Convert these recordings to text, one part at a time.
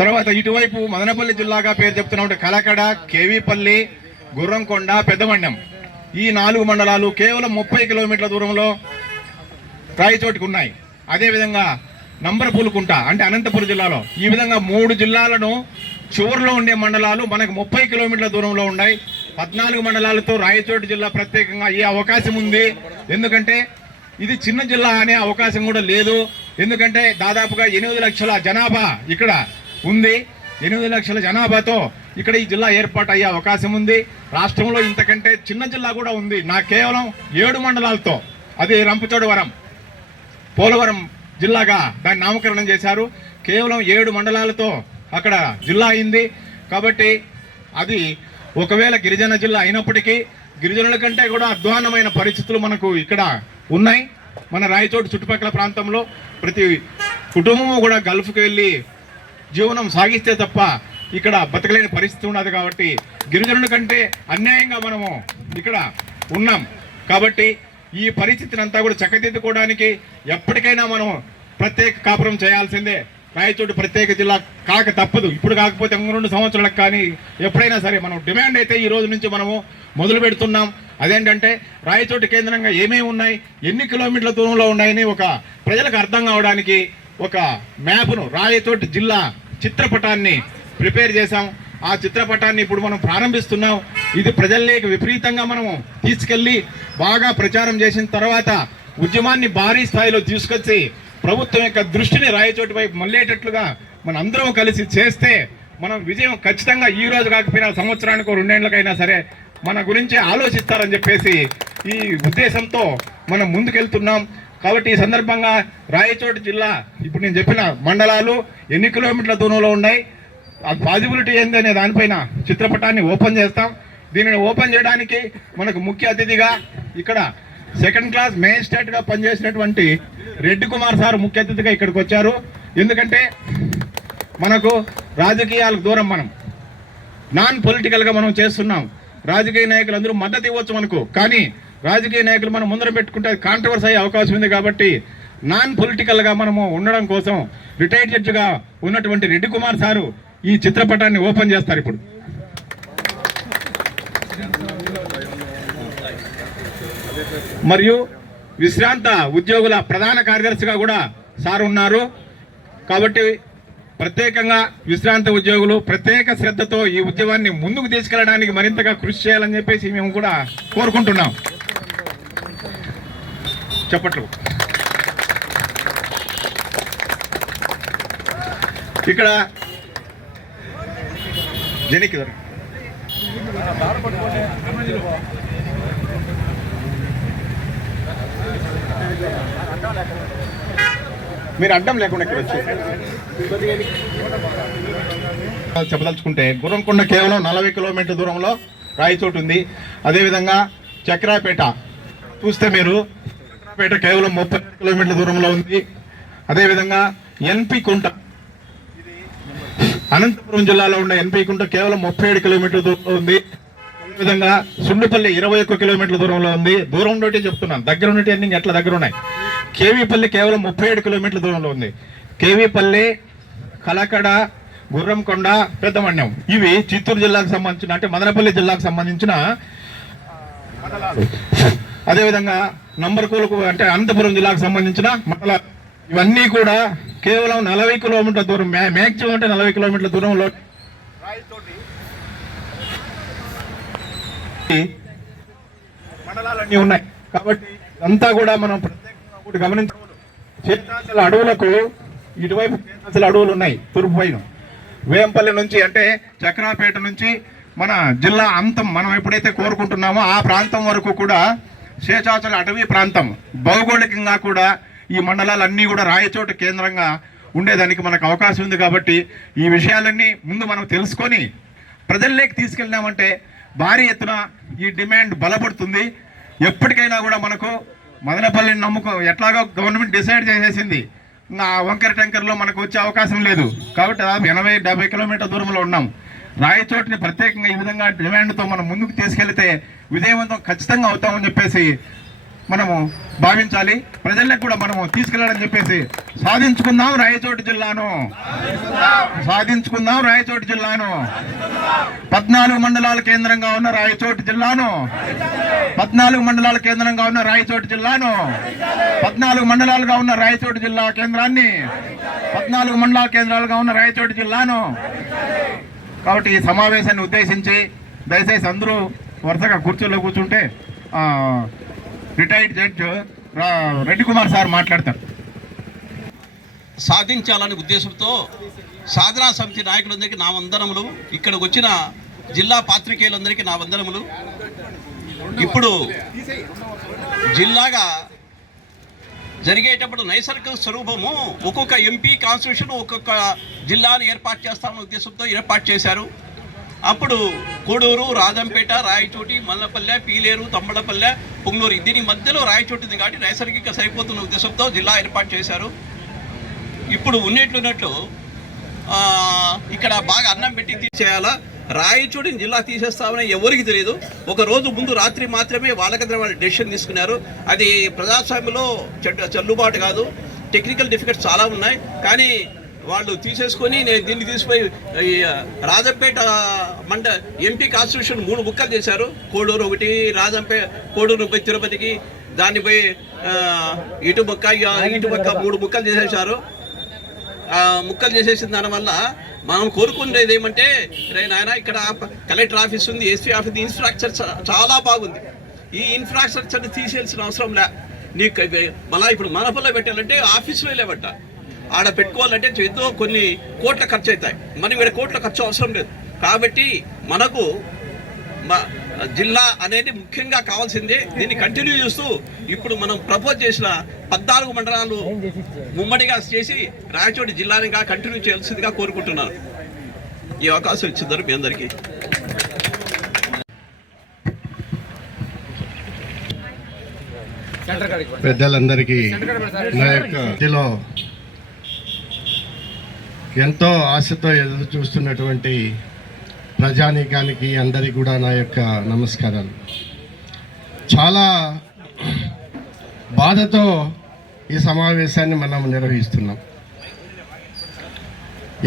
తర్వాత ఇటువైపు మదనపల్లి జిల్లాగా పేరు చెప్తున్నప్పుడు కలకడ, కేవీపల్లి, గుర్రంకొండ, పెద్దమండ్యం ఈ 4 మండలాలు కేవలం 30 కిలోమీటర్ల దూరంలో రాయచోటికి ఉన్నాయి. అదేవిధంగా నంబరపూలుకుంట అంటే అనంతపురం జిల్లాలో ఈ విధంగా 3 జిల్లాలను చివరిలో ఉండే మండలాలు మనకు 30 కిలోమీటర్ల దూరంలో ఉన్నాయి. 14 మండలాలతో రాయచోటి జిల్లా ప్రత్యేకంగా ఈ అవకాశం ఉంది. ఎందుకంటే ఇది చిన్న జిల్లా అనే అవకాశం కూడా లేదు. ఎందుకంటే దాదాపుగా 8 లక్షల జనాభా ఇక్కడ ఉంది. 8 లక్షల జనాభాతో ఇక్కడ ఈ జిల్లా ఏర్పాటు అయ్యే అవకాశం ఉంది. రాష్ట్రంలో ఇంతకంటే చిన్న జిల్లా కూడా ఉంది. కేవలం 7 మండలాలతో, అది రంపచోడవరం, పోలవరం జిల్లాగా దాన్ని నామకరణం చేశారు. కేవలం 7 మండలాలతో అక్కడ జిల్లా అయింది. కాబట్టి అది ఒకవేళ గిరిజన జిల్లా అయినప్పటికీ గిరిజనుల కంటే కూడా అధ్వాన్నమైన పరిస్థితులు మనకు ఇక్కడ ఉన్నాయి. మన రాయచోటి చుట్టుపక్కల ప్రాంతంలో ప్రతి కుటుంబము కూడా గల్ఫ్కి వెళ్ళి జీవనం సాగిస్తే తప్ప ఇక్కడ బతకలేని పరిస్థితి ఉన్నది. కాబట్టి గిరిజనుల కంటే అన్యాయంగా మనము ఇక్కడ ఉన్నాం. కాబట్టి ఈ పరిస్థితిని అంతా కూడా చక్కదిద్దుకోవడానికి ఎప్పటికైనా మనం ప్రత్యేక కాపురం చేయాల్సిందే. రాయచోటి ప్రత్యేక జిల్లా కాక తప్పదు. ఇప్పుడు కాకపోతే 2 సంవత్సరాలకు కానీ ఎప్పుడైనా సరే మనం డిమాండ్ అయితే ఈ రోజు నుంచి మనము మొదలు పెడుతున్నాం. అదేంటంటే రాయచోటి కేంద్రంగా ఏమేమి ఉన్నాయి, ఎన్ని కిలోమీటర్ల దూరంలో ఉన్నాయని ఒక ప్రజలకు అర్థం కావడానికి ఒక మ్యాప్ను, రాయచోటి జిల్లా చిత్రపటాన్ని ప్రిపేర్ చేశాం. ఆ చిత్రపటాన్ని ఇప్పుడు మనం ప్రారంభిస్తున్నాం. ఇది ప్రజల్లోకి విపరీతంగా మనము తీసుకెళ్లి బాగా ప్రచారం చేసిన తర్వాత ఉద్యమాన్ని భారీ స్థాయిలో తీసుకొచ్చి ప్రభుత్వం యొక్క దృష్టిని రాయచోటి వైపు మళ్ళేటట్లుగా మన అందరం కలిసి చేస్తే మనం విజయం ఖచ్చితంగా ఈ రోజు కాకపోయినా సంవత్సరానికో 2 ఏళ్లకైనా సరే మన గురించి ఆలోచిస్తారని చెప్పేసి ఈ ఉద్దేశంతో మనం ముందుకెళ్తున్నాం. కాబట్టి ఈ సందర్భంగా రాయచోటి జిల్లా ఇప్పుడు నేను చెప్పిన మండలాలు ఎన్ని కిలోమీటర్ల దూరంలో ఉన్నాయి, ఆ పాజిబిలిటీ ఏంది అనే దానిపైన చిత్రపటాన్ని ఓపెన్ చేస్తాం. దీనిని ఓపెన్ చేయడానికి మనకు ముఖ్య అతిథిగా ఇక్కడ 2nd క్లాస్ మేజిస్ట్రేట్గా పనిచేసినటువంటి రెడ్డి కుమార్ సార్ ముఖ్య అతిథిగా ఇక్కడికి వచ్చారు. ఎందుకంటే మనకు రాజకీయాలకు దూరం, మనం నాన్ పొలిటికల్గా మనం చేస్తున్నాం. రాజకీయ నాయకులు అందరూ మద్దతు ఇవ్వచ్చు మనకు, కానీ రాజకీయ నాయకులు మనం ముందర పెట్టుకుంటే కాంట్రవర్సీ అయ్యే అవకాశం ఉంది. కాబట్టి నాన్ పొలిటికల్గా మనము ఉండడం కోసం రిటైర్డ్ జడ్జిగా ఉన్నటువంటి రెడ్డి కుమార్ సారు ఈ చిత్రపటాన్ని ఓపెన్ చేస్తారు. ఇప్పుడు మరియు విశ్రాంత ఉద్యోగుల ప్రధాన కార్యదర్శిగా కూడా సార్ ఉన్నారు. కాబట్టి ప్రత్యేకంగా విశ్రాంత ఉద్యోగులు ప్రత్యేక శ్రద్ధతో ఈ ఉద్యమాన్ని ముందుకు తీసుకెళ్ళడానికి మరింతగా కృషి చేయాలని చెప్పేసి మేము కూడా కోరుకుంటున్నాం. చెప్పట్లు. ఇక్కడ జనికి మీరు అడ్డం లేకుండా ఇక్కడ వచ్చి చెప్పదలుచుకుంటే గుర్రంకొండ కేవలం 40 కిలోమీటర్ల దూరంలో రాయచోటు ఉంది. అదేవిధంగా చక్రాపేట చూస్తే మీరు చక్రాపేట కేవలం 30 కిలోమీటర్ల దూరంలో ఉంది. అదేవిధంగా ఎన్పి కుంట, అనంతపురం జిల్లాలో ఉన్న ఎన్పి కుంట కేవలం 37 కిలోమీటర్ల దూరంలో ఉంది. అదేవిధంగా సుండుపల్లి 21 కిలోమీటర్ల దూరంలో ఉంది. దూరం ఉంటే చెప్తున్నాను, దగ్గర ఉన్నట్టు అన్ని ఎట్లా దగ్గర ఉన్నాయి. కేవీపల్లి కేవలం 37 కిలోమీటర్ల దూరంలో ఉంది. కేవీపల్లి, కలకడ, గుర్రంకొండ, పెద్దమండ్యం ఇవి చిత్తూరు జిల్లాకు సంబంధించిన, అంటే మదనపల్లి జిల్లాకు సంబంధించిన మండలాలు. అదేవిధంగా నంబర్కూలకు అంటే అనంతపురం జిల్లాకు సంబంధించిన మండలాలు. ఇవన్నీ కూడా కేవలం 40 కిలోమీటర్ల దూరం, మ్యాక్సిమం అంటే 40 కిలోమీటర్ల దూరంలో మండలాలన్నీ ఉన్నాయి. కాబట్టి అంతా కూడా మనం ప్రత్యేకంగా ఒకటి గమనించకూడదు. చేతాచల అడవులకు ఇటువైపు చేతాచల అడవులు ఉన్నాయి. తూర్పు పైన వేంపల్లి నుంచి అంటే చక్రాపేట నుంచి మన జిల్లా అంతం మనం ఎప్పుడైతే కోరుకుంటున్నామో ఆ ప్రాంతం వరకు కూడా శేషాచల అటవీ ప్రాంతం. భౌగోళికంగా కూడా ఈ మండలాలన్నీ కూడా రాయచోటి కేంద్రంగా ఉండేదానికి మనకు అవకాశం ఉంది. కాబట్టి ఈ విషయాలన్నీ ముందు మనం తెలుసుకొని ప్రజల్లోకి తీసుకెళ్ళినామంటే భారీ ఎత్తున ఈ డిమాండ్ బలపడుతుంది. ఎప్పటికైనా కూడా మనకు మదనపల్లిని నమ్ముకో ఎట్లాగో గవర్నమెంట్ డిసైడ్ చేసేసింది, ఆ వంకర టెంకర్లో మనకు వచ్చే అవకాశం లేదు. కాబట్టి 80-70 కిలోమీటర్ల దూరంలో ఉన్నాం. రాయచోటిని ప్రత్యేకంగా ఈ విధంగా డిమాండ్తో మనం ముందుకు తీసుకెళ్తే విజయవంతం ఖచ్చితంగా అవుతామని చెప్పేసి మనము భావించాలి. ప్రజలకు కూడా మనము తీసుకెళ్లాలని చెప్పేసి సాధించుకుందాం రాయచోటి జిల్లాను, సాధించుకుందాం రాయచోటి జిల్లాను. 14 మండలాల కేంద్రంగా ఉన్న రాయచోటి జిల్లాను, 14 మండలాల కేంద్రంగా ఉన్న రాయచోటి జిల్లాను, 14 మండలాలుగా ఉన్న రాయచోటి జిల్లా కేంద్రాన్ని, 14 మండలాల కేంద్రాలుగా ఉన్న రాయచోటి జిల్లాను. కాబట్టి ఈ సమావేశాన్ని ఉద్దేశించి దయచేసి అందరూ వరుసగా కుర్చీలో కూర్చుంటే retired judge Reddy Kumar sir మాట్లాడతారు. సాధించాలనే ఉద్దేశంతో సాధనా సమితి నాయకులందరికీ నా వందనములు, ఇక్కడికి వచ్చిన జిల్లా పాత్రికేయులందరికీ నా వందనములు. ఇప్పుడు జిల్లాగా జరిగేటప్పుడు నైసర్గిక స్వరూపము ఒక్కొక్క ఎంపీ కాన్స్టిట్యూషన్ ఒక్కొక్క జిల్లాను ఏర్పాటు చేస్తామనే ఉద్దేశంతో ఏర్పాటు చేశారు. అప్పుడు కోడూరు, రాజంపేట, రాయచోటి, మల్లపల్లె, పీలేరు, తమ్మడపల్లె, పొంగూరు, దీని మధ్యలో రాయచోటి ఉంది కాబట్టి నైసర్గిక సరిపోతున్న ఉద్దేశంతో జిల్లా ఏర్పాటు చేశారు. ఇప్పుడు ఉన్నట్లు ఇక్కడ బాగా అన్నం పెట్టి తీసేయాలా, రాయచోటిని జిల్లా తీసేస్తామని ఎవరికి తెలియదు. ఒక రోజు ముందు రాత్రి మాత్రమే వాళ్ళకందరూ వాళ్ళు డెసిషన్ తీసుకున్నారు. అది ప్రజాస్వామ్యంలో చెల్లుబాటు కాదు. టెక్నికల్ డిఫికల్ట్స్ చాలా ఉన్నాయి. కానీ వాళ్ళు తీసేసుకొని నేను దీన్ని తీసిపోయి రాజంపేట ఎంపీ కాన్స్టిట్యూషన్ 3 ముక్కలు చేశారు. కోడూరు ఒకటి, కోడూరు పోయి తిరుపతికి, దాన్ని పోయి ఇటు పక్క 3 ముక్కలు చేసేసారు. ముక్కలు చేసేసిన దానివల్ల మనం కోరుకునేది ఏమంటే, నాయన ఇక్కడ కలెక్టర్ ఆఫీస్ ఉంది, ఎస్పీ ఆఫీస్, ఇన్ఫ్రాస్ట్రక్చర్ చాలా బాగుంది. ఈ ఇన్ఫ్రాస్ట్రక్చర్ని తీసేయాల్సిన అవసరం లే. నీకు మళ్ళీ ఇప్పుడు మనపల్లో పెట్టాలంటే ఆఫీసులో లేవట, ఆడ పెట్టుకోవాలంటే ఏదో కొన్ని కోట్ల ఖర్చు అవుతాయి. మనం ఇక్కడ కోట్ల ఖర్చు అవసరం లేదు. కాబట్టి మనకు జిల్లా అనేది ముఖ్యంగా కావాల్సిందే. దీన్ని కంటిన్యూ చేస్తూ ఇప్పుడు మనం ప్రపోజ్ చేసిన 14 మండలాలు ముమ్మడిగా చేసి రాయచోటి జిల్లానిగా కంటిన్యూ చేయాల్సిందిగా కోరుకుంటున్నాను. ఈ అవకాశం ఇచ్చిందని మీ అందరికీ. పెద్దలందరికీ నా యొక్క జిల్లాలో ఎంతో ఆశతో ఎదురు చూస్తున్నటువంటి ప్రజానీకానికి అందరికీ కూడా నా యొక్క నమస్కారాలు. చాలా బాధతో ఈ సమావేశాన్ని మనం నిర్వహిస్తున్నాం.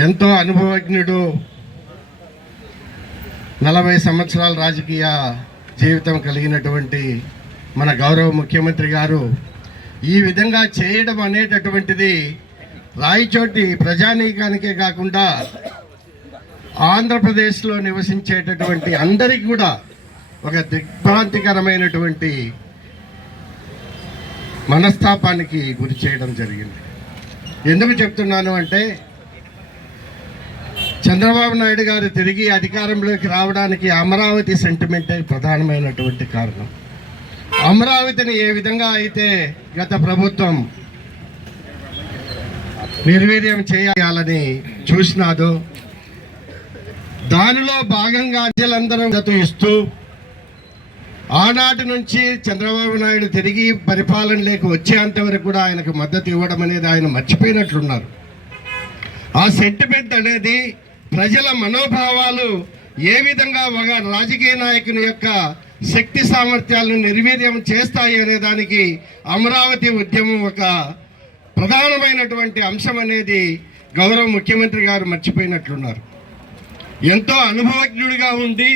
ఎంతో అనుభవజ్ఞుడు, 40 సంవత్సరాల రాజకీయ జీవితం కలిగినటువంటి మన గౌరవ ముఖ్యమంత్రి గారు ఈ విధంగా చేయడం అనేటటువంటిది రాయచోటి ప్రజానీకానికే కాకుండా ఆంధ్రప్రదేశ్లో నివసించేటటువంటి అందరికీ కూడా ఒక దిగ్భ్రాంతికరమైనటువంటి మనస్తాపానికి గురి చేయడం జరిగింది. ఎందుకు చెప్తున్నాను అంటే, చంద్రబాబు నాయుడు గారు తిరిగి అధికారంలోకి రావడానికి అమరావతి సెంటిమెంటే ప్రధానమైనటువంటి కారణం. అమరావతిని ఏ విధంగా అయితే గత ప్రభుత్వం నిర్వీర్యం చేయాలని చూసినాదో, దానిలో భాగంగా ప్రజలందరూ మద్దతు ఇస్తూ ఆనాటి నుంచి చంద్రబాబు నాయుడు తిరిగి పరిపాలనలోకి వచ్చేంత వరకు కూడా ఆయనకు మద్దతు ఇవ్వడం అనేది ఆయన మర్చిపోయినట్లున్నారు. ఆ సెంటిమెంట్ అనేది ప్రజల మనోభావాలు ఏ విధంగా ఒక రాజకీయ నాయకుని యొక్క శక్తి సామర్థ్యాలను నిర్వీర్యం చేస్తాయి అనే దానికి అమరావతి ఉద్యమం ఒక ప్రధానమైనటువంటి అంశం అనేది గౌరవ ముఖ్యమంత్రి గారు మర్చిపోయినట్లున్నారు. ఎంతో అనుభవజ్ఞుడిగా ఉంది.